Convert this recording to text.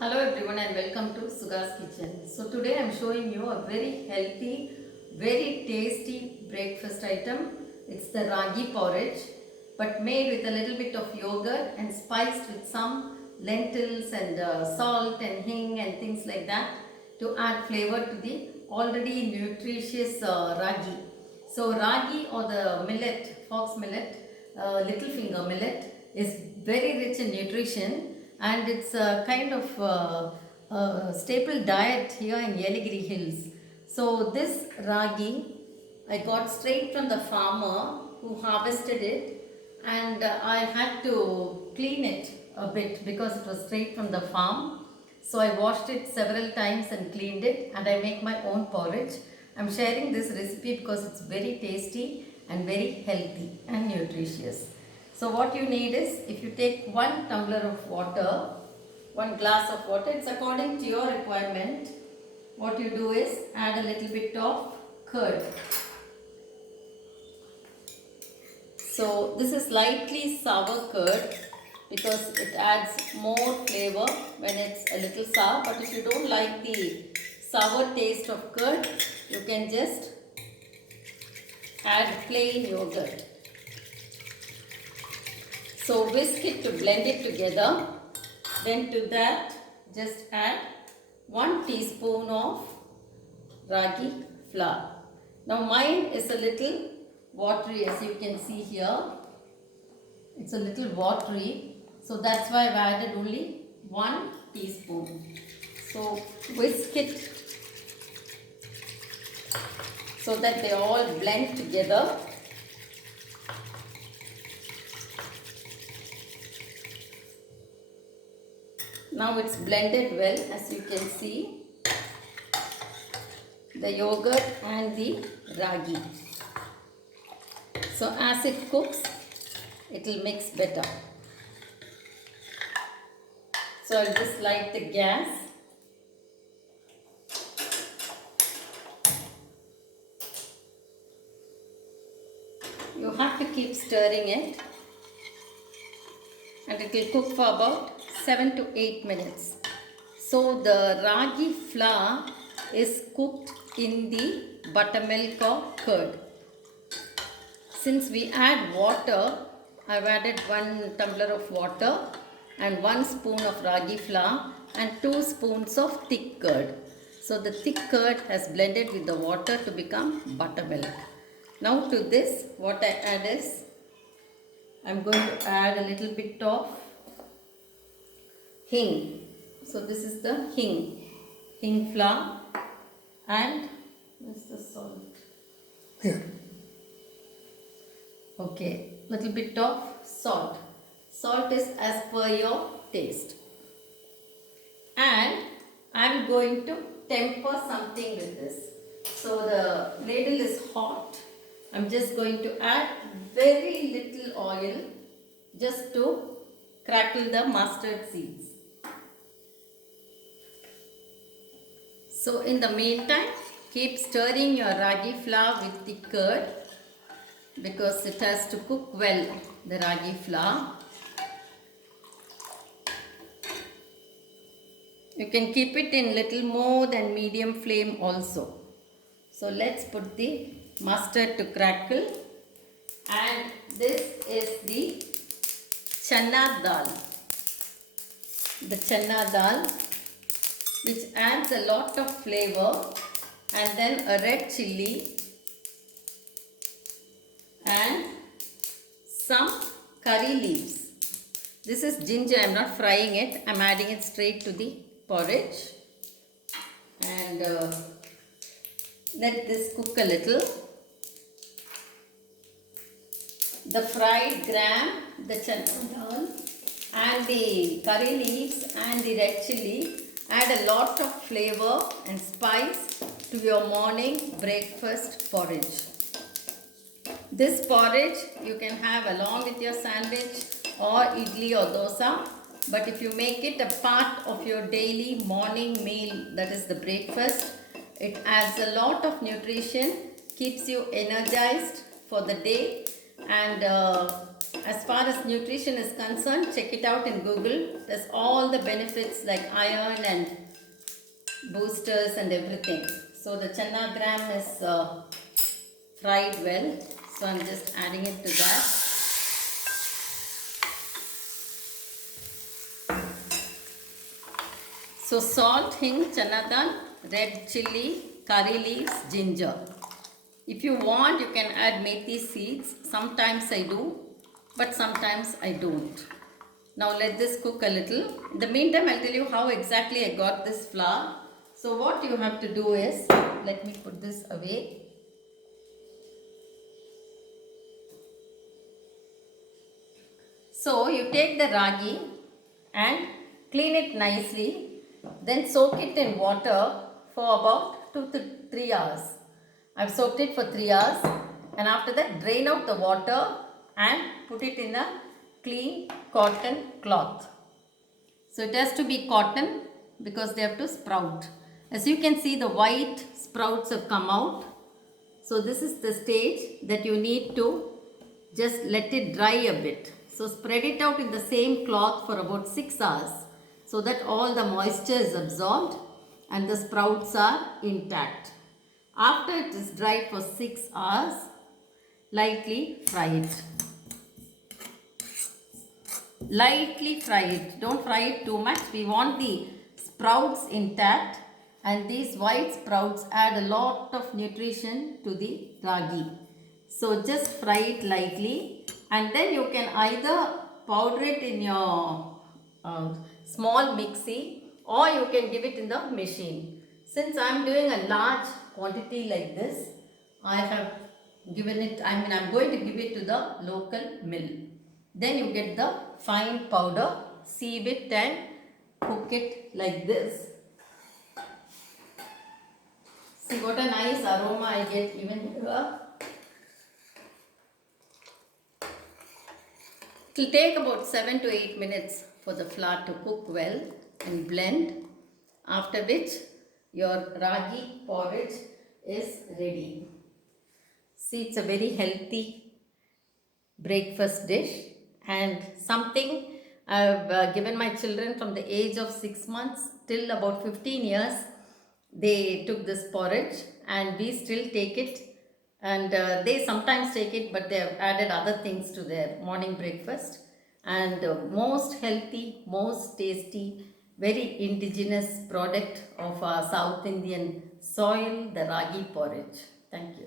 Hello everyone and welcome to Suga's Kitchen. So today I am showing you a very healthy, very tasty breakfast item. It's the ragi porridge, but made with a little bit of yogurt and spiced with some lentils and salt and hing and things like that to add flavor to the already nutritious ragi. So ragi or the millet, fox millet, little finger millet is very rich in nutrition, and it's a kind of staple diet here in Yeligiri Hills. So this ragi I got straight from the farmer who harvested it, and I had to clean it a bit because it was straight from the farm. So I washed it several times and cleaned it, and I make my own porridge. I'm sharing this recipe because it's very tasty and very healthy and nutritious. So what you need is, if you take 1 tumbler of water, 1 glass of water, it's according to your requirement. What you do is add a little bit of curd. So this is lightly sour curd because it adds more flavor when it's a little sour. But if you don't like the sour taste of curd, you can just add plain yogurt. So whisk it to blend it together. Then to that just add 1 teaspoon of ragi flour. Now mine is a little watery, as you can see here. It's a little watery, so that's why I've added only 1 teaspoon. So whisk it so that they all blend together. Now it's blended well, as you can see, the yogurt and the ragi. So as it cooks, it will mix better. So I'll just light the gas. You have to keep stirring it, and it will cook for about 7 to 8 minutes. So the ragi flour is cooked in the buttermilk or curd. Since we add water, I've added 1 tumbler of water and 1 spoon of ragi flour and 2 spoons of thick curd. So the thick curd has blended with the water to become buttermilk. Now to this, what I add is, I'm going to add a little bit of hing. So this is the hing flour, and where's the salt? Here. Okay, little bit of salt. Salt is as per your taste. And I'm going to temper something with this. So the ladle is hot. I'm just going to add very little oil just to crackle the mustard seeds. So in the meantime, keep stirring your ragi flour with the curd, because it has to cook well, the ragi flour. You can keep it in little more than medium flame also. So let's put the mustard to crackle, and this is the chana dal. The chana dal, which adds a lot of flavor, and then a red chilli and some curry leaves. This is ginger. I am not frying it. I am adding it straight to the porridge, and let this cook a little. The fried gram, the chana dal and the curry leaves and the red chilli add a lot of flavor and spice to your morning breakfast porridge. This porridge you can have along with your sandwich or idli or dosa, but if you make it a part of your daily morning meal, that is the breakfast, it adds a lot of nutrition, keeps you energized for the day, and As far as nutrition is concerned, check it out in Google. There's all the benefits like iron and boosters and everything. So the chana gram is fried well. So I'm just adding it to that. So salt, hing, chana dal, red chili, curry leaves, ginger. If you want, you can add methi seeds. Sometimes I do, but sometimes I don't. Now let this cook a little. In the meantime, I'll tell you how exactly I got this flour. So what you have to do is, let me put this away. So you take the ragi and clean it nicely, then soak it in water for about 2 to 3 hours. I've soaked it for 3 hours, and after that drain out the water and put it in a clean cotton cloth. So it has to be cotton because they have to sprout. As you can see, the white sprouts have come out. So this is the stage that you need to just let it dry a bit. So spread it out in the same cloth for about 6 hours so that all the moisture is absorbed and the sprouts are intact. After it is dried for 6 hours, lightly fry it. Lightly fry it. Don't fry it too much. We want the sprouts intact, and these white sprouts add a lot of nutrition to the ragi. So just fry it lightly, and then you can either powder it in your small mixie, or you can give it in the machine. Since I am doing a large quantity like this, I have given it, I'm going to give it to the local mill. Then you get the fine powder, sieve it and cook it like this. See what a nice aroma I get even here. It will take about 7 to 8 minutes for the flour to cook well and blend, after which your ragi porridge is ready. See, it's a very healthy breakfast dish and something I've given my children from the age of 6 months till about 15 years. They took this porridge and we still take it, and they sometimes take it, but they have added other things to their morning breakfast. And most healthy, most tasty, very indigenous product of our South Indian soil, the ragi porridge. Thank you.